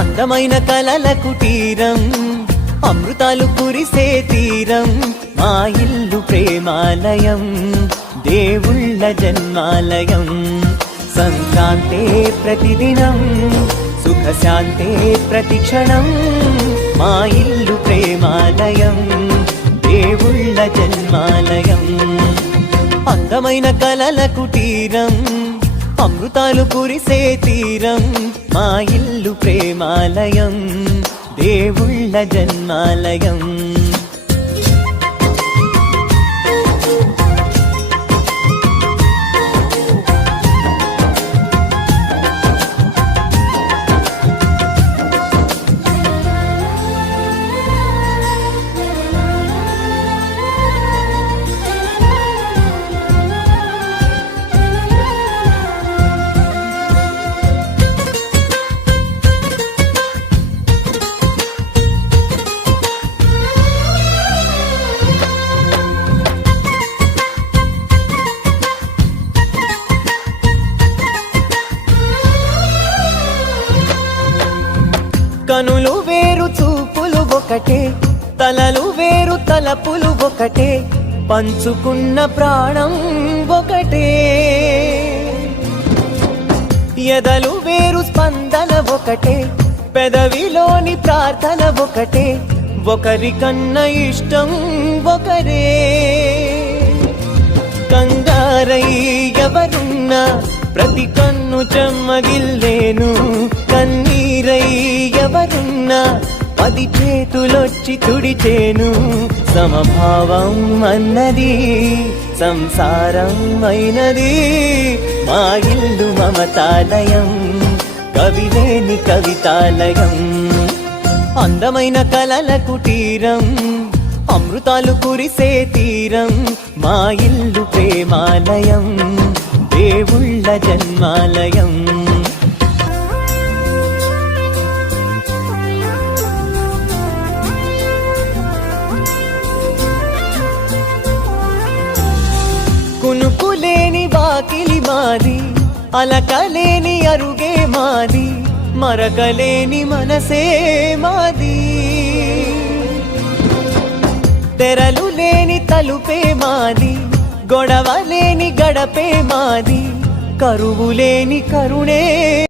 అందమైన కలల కుటీరం, అమృతాలు కురిసే తీరం, మా ఇల్లు ప్రేమాలయం, దేవుళ్ళ జన్మాలయం. సంక్రాంతే ప్రతిదినం, సుఖశాంతే ప్రతిక్షణం, మా ఇల్లు ప్రేమాలయం, దేవుళ్ళ జన్మాలయం. అందమైన కలల కుటీరం, అమృతాలు కురిసే తీరం, మా ఇల్లు ప్రేమాలయం, దేవుళ్ళ జన్మాలయం. కనులు వేరు చూపులు ఒకటే, తలలు వేరు తలపులు ఒకటే, పంచుకున్న ప్రాణం ఒకటే. ఎదలు వేరు స్పందన ఒకటే, పెదవిలోని ప్రార్థన ఒకటే, ఒకరికన్నా ఇష్టం ఒకరే. కంగారై ఎవరున్నా ప్రతి కన్ను చెమ్మగిల్లేను, కన్నీరై ఎవరున్నా 10 చేతులొచ్చి తుడిచేను. సమభావం అన్నది సంసారం అయినది, మా ఇల్లు మమతాలయం, కవిలేని కవితాలయం. అందమైన కలల కుటీరం, అమృతాలు కురిసే తీరం, మా ఇల్లు ప్రేమాలయం, దేవుళ్ళ జన్మాలయం. కునుకులేని వాకిలి మాది, అలకలేని అరుగే మాది, మరకలేని మనసే మాది. తెరలు లేని తలుపే మాది, గొడవ లేని గడపే మాది, కరువు లేని కరుణే